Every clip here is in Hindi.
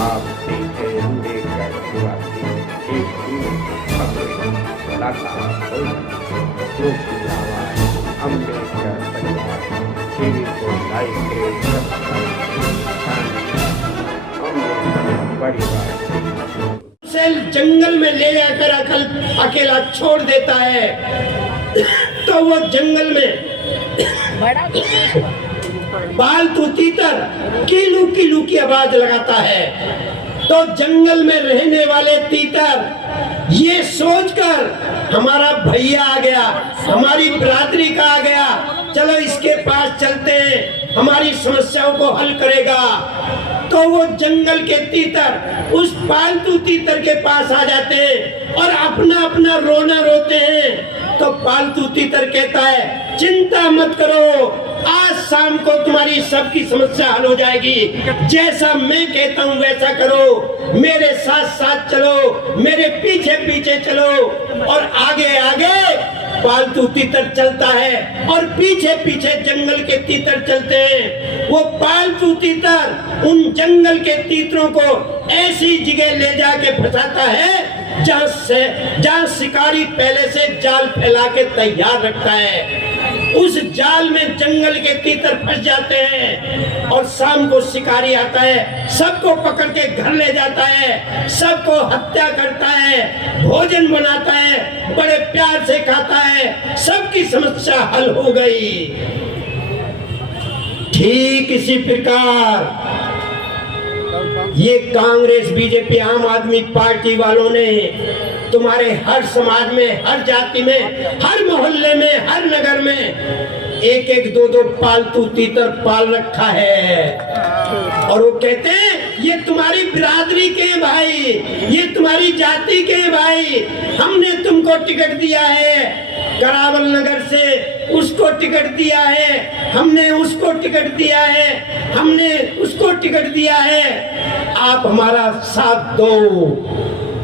आप सीधे अम्बेडकर निवासी एक लगातार जो की आवाज अम्बेडकर परिवार टीवी को लाइक अम्बेडकर परिवार सेल जंगल में ले जाकर अकेला छोड़ देता है तो वो जंगल में पालतू तीतर कीलू कीलू की आवाज लगाता है। तो जंगल में रहने वाले तीतर ये सोचकर हमारा भैया आ गया, हमारी बिरादरी का आ गया, चलो इसके पास चलते हैं, हमारी समस्याओं को हल करेगा। तो वो जंगल के तीतर उस पालतू तीतर के पास आ जाते हैं और अपना अपना रोना रोते हैं। तो पालतू तीतर कहता है, चिंता मत करो, आज शाम को तुम्हारी सबकी समस्या हल हो जाएगी। जैसा मैं कहता हूँ वैसा करो, मेरे साथ साथ चलो, मेरे पीछे पीछे चलो। और आगे आगे पालतू तीतर चलता है और पीछे पीछे जंगल के तीतर चलते हैं। वो पालतू तीतर उन जंगल के तीतरों को ऐसी जगह ले जाके फंसाता है जहाँ शिकारी पहले से जाल फैला के तैयार रखता है। उस जाल में जंगल के तीतर फंस जाते हैं और शाम को शिकारी आता है, सबको पकड़ के घर ले जाता है, सबको हत्या करता है, भोजन बनाता है, बड़े प्यार से खाता है, सबकी समस्या हल हो गई। ठीक इसी प्रकार ये कांग्रेस बीजेपी आम आदमी पार्टी वालों ने तुम्हारे हर समाज में, हर जाति में, हर मोहल्ले में, हर नगर में एक एक दो दो पालतू तीतर पाल रखा है। और वो कहते हैं ये तुम्हारी बिरादरी के भाई, ये तुम्हारी जाति के भाई, हमने तुमको टिकट दिया है, करावल नगर से उसको टिकट दिया है, हमने उसको टिकट दिया है, हमने उसको टिकट दिया है, आप हमारा साथ दो।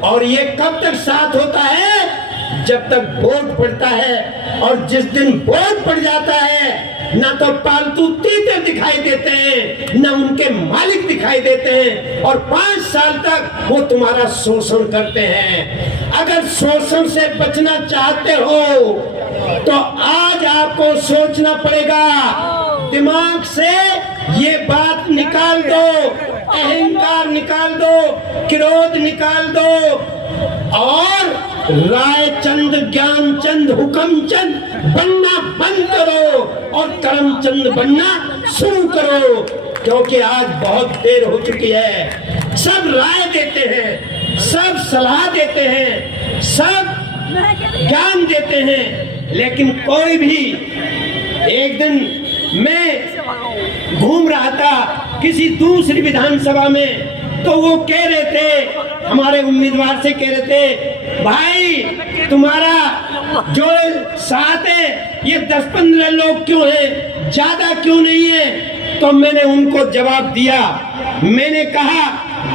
और ये कब तक साथ होता है? जब तक वोट पड़ता है। और जिस दिन वोट पड़ जाता है ना तो पालतू तीतर दिखाई देते हैं, ना उनके मालिक दिखाई देते हैं, और 5 साल तक वो तुम्हारा शोषण करते हैं। अगर शोषण से बचना चाहते हो तो आज आपको सोचना पड़ेगा, दिमाग से ये बात निकाल दो, अहंकार निकाल दो, क्रोध निकाल दो और रायचंद, ज्ञानचंद, हुक्मचंद बनना बंद करो और करमचंद बनना शुरू करो। क्योंकि आज बहुत देर हो चुकी है। सब राय देते हैं, सब सलाह देते हैं, सब ज्ञान देते हैं, लेकिन कोई भी। एक दिन मैं घूम रहा था किसी दूसरी विधानसभा में, तो वो कह रहे थे, हमारे उम्मीदवार से कह रहे थे, भाई तुम्हारा जो साथ है ये 10-15 लोग क्यों हैं, ज्यादा क्यों नहीं है? तो मैंने उनको जवाब दिया, मैंने कहा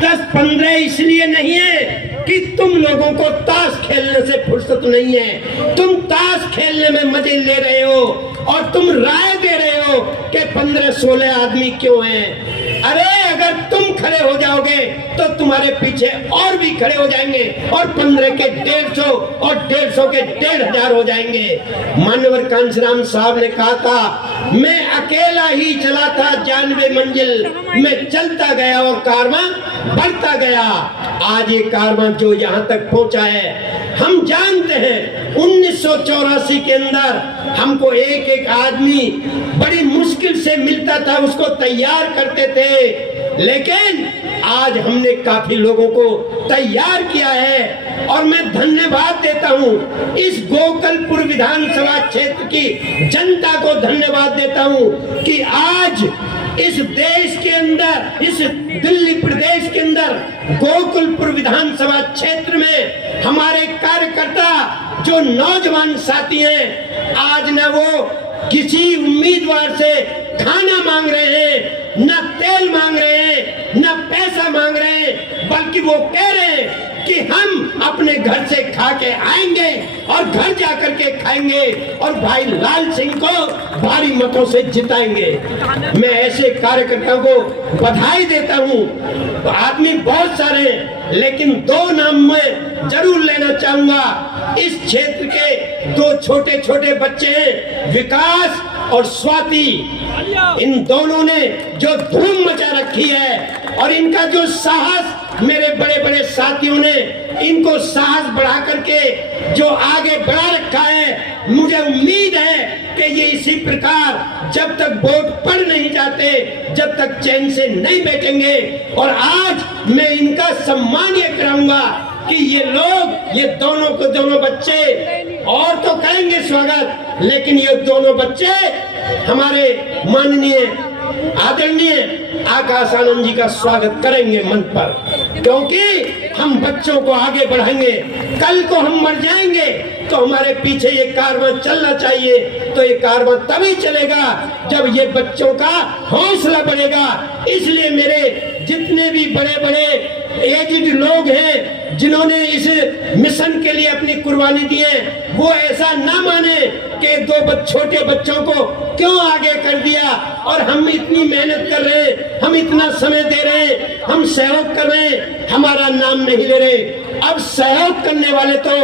10-15 इसलिए नहीं है कि तुम लोगों को ताश खेलने से फुर्सत नहीं है, तुम ताश खेलने में मजे ले रहे हो और तुम राय दे रहे हो कि 15-16 आदमी क्यों हैं। अरे अगर तुम खड़े हो जाओगे तो तुम्हारे पीछे और भी खड़े हो जाएंगे और 15 के 150 और 150 के 1500 हो जाएंगे। मानवर कांशीराम साहब ने कहा था, मैं अकेला ही चला था 92 मंजिल, मैं चलता गया और कारवां बढ़ता गया। आज ये कारवां जो यहाँ तक पहुँचा है, हम जानते हैं 1984 के अंदर हमको एक एक आदमी बड़ी मुश्किल से मिलता था, उसको तैयार करते थे, लेकिन आज हमने काफी लोगों को तैयार किया है। और मैं धन्यवाद देता हूँ इस गोकलपुर विधानसभा क्षेत्र की जनता को, धन्यवाद देता हूँ कि आज इस देश के अंदर, इस दिल्ली प्रदेश के अंदर गोकुलपुर विधानसभा क्षेत्र में हमारे कार्यकर्ता जो नौजवान साथी हैं, आज न वो किसी उम्मीदवार से खाना मांग रहे हैं, न तेल मांग रहे हैं, न पैसा मांग रहे हैं, बल्कि वो कह रहे हैं कि हम अपने घर से खा के आएंगे और घर जाकर के खाएंगे और भाई लाल सिंह को भारी मतों से जिताएंगे। मैं ऐसे कार्यकर्ताओं को बधाई देता हूं। आदमी बहुत सारे हैं, लेकिन दो नाम मैं जरूर लेना चाहूंगा। इस क्षेत्र के दो छोटे छोटे बच्चे हैं, विकास और स्वाति। इन दोनों ने जो धूम मचा रखी है और इनका जो साहस, मेरे बड़े बड़े साथियों ने इनको साहस बढ़ा करके जो आगे बढ़ा रखा है। मुझे उम्मीद है कि ये इसी प्रकार जब तक वोट पड़ नहीं जाते, जब तक चैन से नहीं बैठेंगे। और आज मैं इनका सम्मान ये कराऊंगा कि ये लोग, ये दोनों बच्चे और तो करेंगे स्वागत, लेकिन ये दोनों बच्चे हमारे माननीय आदरणीय आकाश आनंद जी का स्वागत करेंगे मन पर, क्योंकि हम बच्चों को आगे बढ़ाएंगे। कल को हम मर जाएंगे तो हमारे पीछे ये कारवां चलना चाहिए। तो ये कारवां तभी चलेगा जब ये बच्चों का हौसला बढ़ेगा। इसलिए मेरे जितने भी बड़े बड़े एजेड लोग हैं जिन्होंने इस मिशन के लिए अपनी कुर्बानी दी है, वो ऐसा ना माने कि दो छोटे बच्चों को क्यों आगे कर दिया। और हम इतनी मेहनत कर रहे हैं, हम इतना समय दे रहे हैं, हम सहयोग कर रहे हैं, हमारा नाम नहीं ले रहे। अब सहयोग करने वाले तो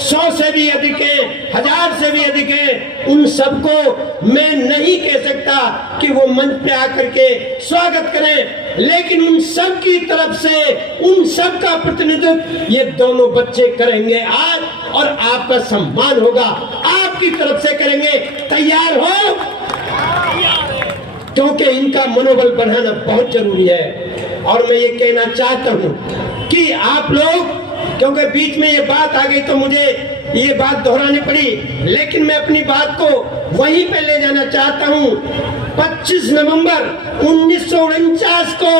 100 से भी अधिक है, 1000 से भी अधिक है। उन सबको मैं नहीं कह सकता कि वो मंच पे आकर के स्वागत करें, लेकिन उन सब की तरफ से उन सब का प्रतिनिधित्व ये दोनों बच्चे करेंगे आज, और आपका सम्मान होगा, आपकी तरफ से करेंगे। तैयार हो? क्योंकि इनका मनोबल बढ़ाना बहुत जरूरी है। और मैं ये कहना चाहता हूं कि आप लोग, क्योंकि बीच में ये बात आ गई तो मुझे ये बात दोहरानी पड़ी, लेकिन मैं अपनी बात को वहीं पे ले जाना चाहता हूं। 25 नवंबर 1949 को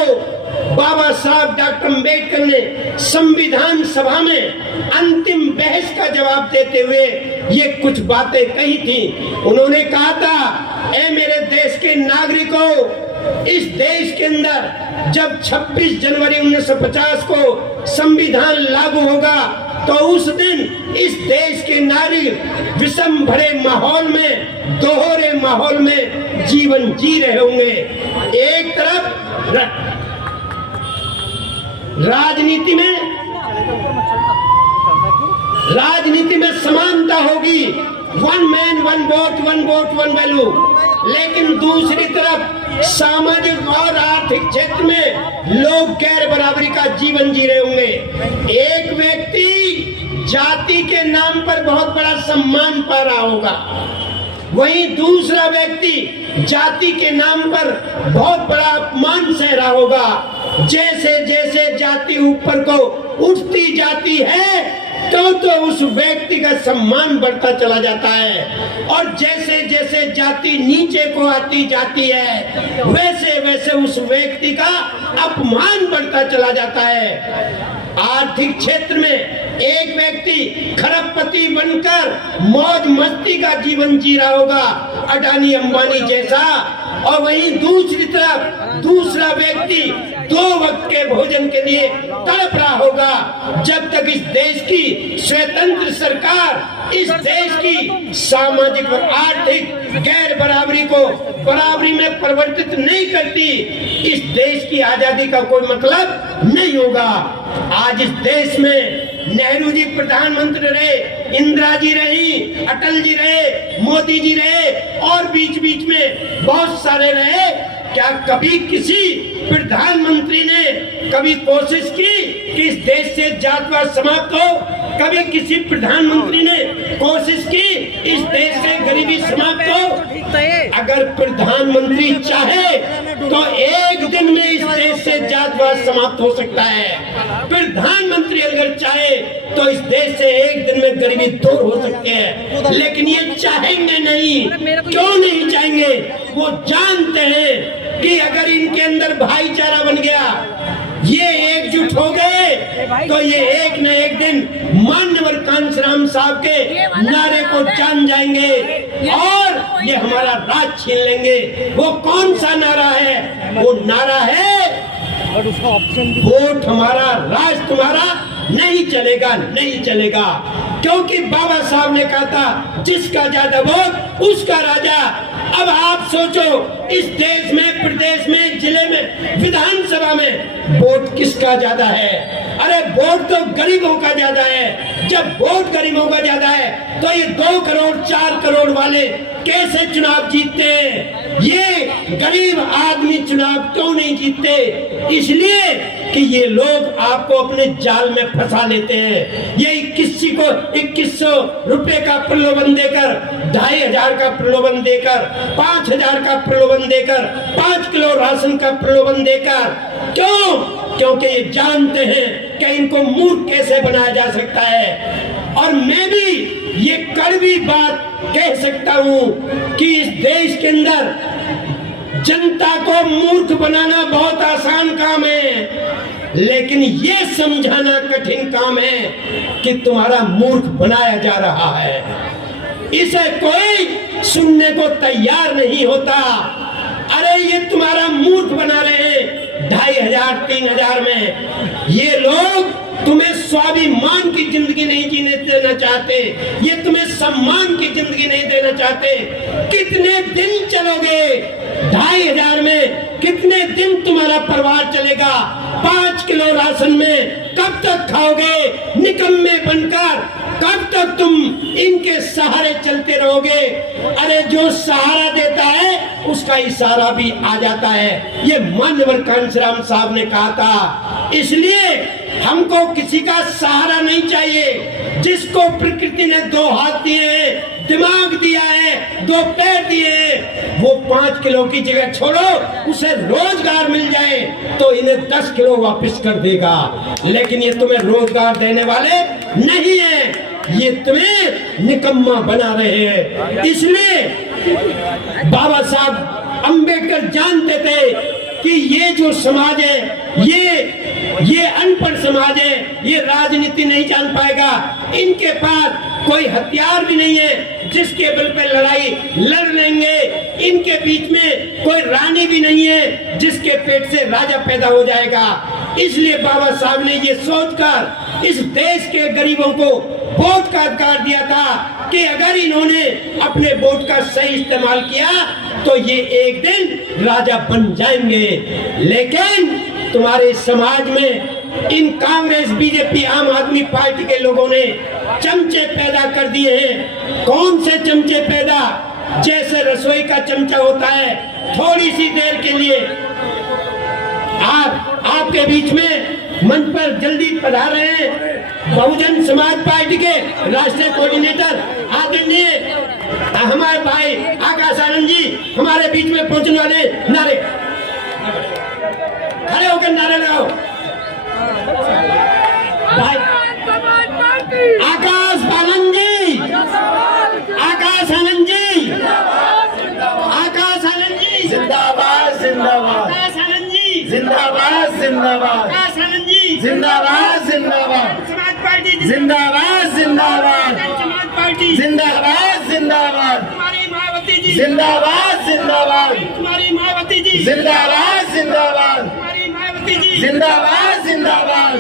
बाबा साहब डॉक्टर अम्बेडकर ने संविधान सभा में अंतिम बहस का जवाब देते हुए ये कुछ बातें कही थी। उन्होंने कहा था, ऐ मेरे देश के नागरिकों, इस देश के अंदर जब 26 जनवरी 1950 को संविधान लागू होगा तो उस दिन इस देश के नागरिक विषम भरे माहौल में, दोहरे माहौल में जीवन जी रहे होंगे। एक तरफ राजनीति में समानता होगी, 1 मैन 1 वोट 1 वोट 1 वैल्यू, लेकिन दूसरी तरफ सामाजिक और आर्थिक क्षेत्र में लोग गैर बराबरी का जीवन जी रहे होंगे। एक व्यक्ति जाति के नाम पर बहुत बड़ा सम्मान पा रहा होगा, वहीं दूसरा व्यक्ति जाति के नाम पर बहुत बड़ा अपमान सह रहा होगा। जैसे जैसे जाति ऊपर को उठती जाती है तो उस व्यक्ति का सम्मान बढ़ता चला जाता है, और जैसे जैसे जाति नीचे को आती जाती है वैसे वैसे उस व्यक्ति का अपमान बढ़ता चला जाता है। आर्थिक क्षेत्र में एक व्यक्ति खरबपति बनकर मौज मस्ती का जीवन जी रहा होगा, अडानी अंबानी जैसा, और वहीं दूसरी तरफ दूसरा व्यक्ति 2 वक्त के भोजन के लिए तड़प रहा होगा। जब तक इस देश की स्वतंत्र सरकार इस देश की सामाजिक और आर्थिक गैर बराबरी को बराबरी में परिवर्तित नहीं करती, इस देश की आजादी का कोई मतलब नहीं होगा। आज इस देश में नेहरू जी प्रधानमंत्री रहे, इंदिरा जी रही, अटल जी रहे, मोदी जी रहे, और बीच बीच में बहुत सारे रहे। क्या कभी किसी प्रधानमंत्री ने कभी कोशिश की कि इस देश से जातिवाद समाप्त हो? कभी किसी प्रधानमंत्री ने कोशिश की इस देश से गरीबी समाप्त हो? अगर प्रधानमंत्री चाहे तो एक दिन में इस देश से जातिवाद समाप्त हो सकता है। प्रधानमंत्री अगर चाहे तो इस देश से एक दिन में गरीबी दूर हो सकती है, लेकिन ये चाहेंगे नहीं। क्यों नहीं चाहेंगे? वो जानते हैं कि अगर इनके अंदर भाईचारा बन गया, ये एकजुट हो गए, तो ये एक न एक दिन मान्यवर कांशीराम साहब के नारे को जान जाएंगे और ये हमारा राज छीन लेंगे। वो कौन सा नारा है? वो नारा है, वोट हमारा, राज तुम्हारा, नहीं चलेगा, नहीं चलेगा। क्योंकि बाबा साहब ने कहा था जिसका ज्यादा वोट उसका राजा। अब आप सोचो, इस देश में, प्रदेश में, जिले में, विधानसभा में वोट किसका ज्यादा है? अरे वोट तो गरीबों का ज्यादा है। जब वोट गरीबों का ज्यादा है तो ये 2 करोड़ 4 करोड़ वाले कैसे चुनाव जीतते हैं? ये गरीब आदमी चुनाव क्यों नहीं जीतते? इसलिए कि ये लोग आपको अपने जाल में फंसा लेते हैं। ये 2100 रुपए का प्रलोभन देकर, 2500 का प्रलोभन देकर, 5000 का प्रलोभन देकर, 5 किलो राशन का प्रलोभन देकर। क्यों? क्योंकि ये जानते हैं कि इनको मूर्ख कैसे बनाया जा सकता है। और मैं भी ये कड़वी बात कह सकता हूं कि इस देश के अंदर जनता को मूर्ख बनाना बहुत आसान काम है, लेकिन ये समझाना कठिन काम है कि तुम्हारा मूर्ख बनाया जा रहा है। इसे कोई सुनने को तैयार नहीं होता। अरे ये तुम्हारा मूर्ख बना रहे हैं 2500 3000 में। ये लोग तुम्हें स्वाभिमान की जिंदगी नहीं जीने देना चाहते, ये तुम्हें सम्मान की जिंदगी नहीं देना चाहते। कितने दिन चलोगे 2500 में? कितने दिन तुम्हारा परिवार चलेगा? 5 किलो राशन में कब तक खाओगे निकम्मे बनकर? कब तक तुम इनके सहारे चलते रहोगे? अरे जो सहारा देता है उसका इशारा भी आ जाता है। ये मानवर कांशीराम साहब ने कहा था। इसलिए हमको किसी का सहारा नहीं चाहिए। जिसको प्रकृति ने 2 हाथ दिए हैं, दिमाग दिया है, 2 पैर दिए हैं, वो 5 किलो की जगह छोड़ो, उसे रोजगार मिल जाए तो इन्हें 10 किलो वापस कर देगा। लेकिन ये तुम्हें रोजगार देने वाले नहीं है, ये तुम्हें निकम्मा बना रहे हैं। इसलिए बाबा साहब अंबेडकर जानते थे कि ये जो समाज है ये अनपढ़ समाज है, ये राजनीति नहीं जान पाएगा। इनके पास कोई हथियार भी नहीं है जिसके बल पे लड़ाई लड़ लेंगे। इनके बीच में कोई रानी भी नहीं है जिसके पेट से राजा पैदा हो जाएगा। इसलिए बाबा साहब ने ये सोचकर इस देश के गरीबों को वोट का अधिकार दिया था कि अगर इन्होंने अपने वोट का सही इस्तेमाल किया तो ये एक दिन राजा बन जाएंगे। लेकिन तुम्हारे समाज में इन कांग्रेस, बीजेपी, आम आदमी पार्टी के लोगों ने चमचे पैदा कर दिए हैं। कौन से चमचे पैदा? जैसे रसोई का चमचा होता है, थोड़ी सी देर के लिए आपके बीच में मंच पर जल्दी पधार रहे हैं बहुजन समाज पार्टी के राष्ट्रीय कोऑर्डिनेटर आदरणीय हमारे भाई आकाश आनंद जी हमारे बीच में पहुंचने वाले। नारे खड़े होकर नारे लगाओ। भाई आकाश आनंद जी, आकाश आनंद जी, आकाश आनंद जी जिंदाबाद जिंदाबाद, आकाश आनंद जी जिंदाबाद जिंदाबाद, आकाश आनंद जी जिंदाबाद जिंदाबाद, समाज पार्टी जिंदाबाद जिंदाबाद, समाज पार्टी जिंदाबाद जिंदाबाद, कुमारी मायावती जी जिंदाबाद जिंदाबाद, कुमारी मायावती जी जिंदाबाद जिंदाबाद, कुमारी मायावती जी जिंदाबाद जिंदाबाद,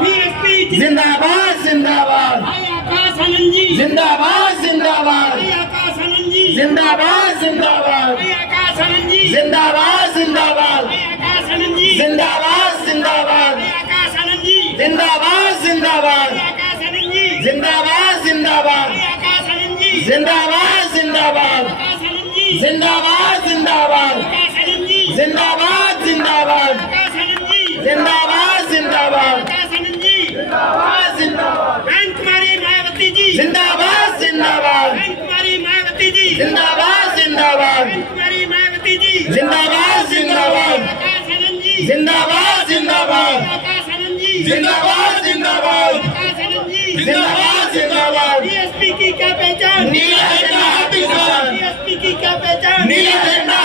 बीएसपी जिंदाबाद जिंदाबाद, भाई आकाश आनंद जी जिंदाबाद जिंदाबाद, भाई आकाश आनंद जी जिंदाबाद जिंदाबाद, भाई आकाश आनंद जी जिंदाबाद जिंदाबाद, भाई आकाश आनंद जी जिंदाबाद जिंदाबाद, भाई आकाश आनंद जी जिंदाबाद जिंदाबाद, भाई आकाश आनंद जी जिंदाबाद जिंदाबाद, भाई आकाश आनंद जी जिंदाबाद जिंदाबाद, आकाश आनंद जी जिंदाबाद जिंदाबाद, आकाश आनंद जी जिंदाबाद जिंदाबाद, आकाश आनंद जी जिंदाबाद जिंदाबाद, आकाश आनंद जी जिंदाबाद जिंदाबाद, बहन कुमारी मायावती जी जिंदाबाद जिंदाबाद, बहन कुमारी मायावती जी जिंदाबाद जिंदाबाद, बहन कुमारी मायावती जी जिंदाबाद जिंदाबाद, आकाश आनंद जी जिंदाबाद जिंदाबाद, आकाश आनंद जी जिंदाबाद जिंदाबाद, आकाश आनंद जी जिंदाबाद जिंदाबाद, बीएसपी की क्या पहचान? नीला झंडा हाथी किसान, बीएसपी की क्या पहचान? नीला झंडा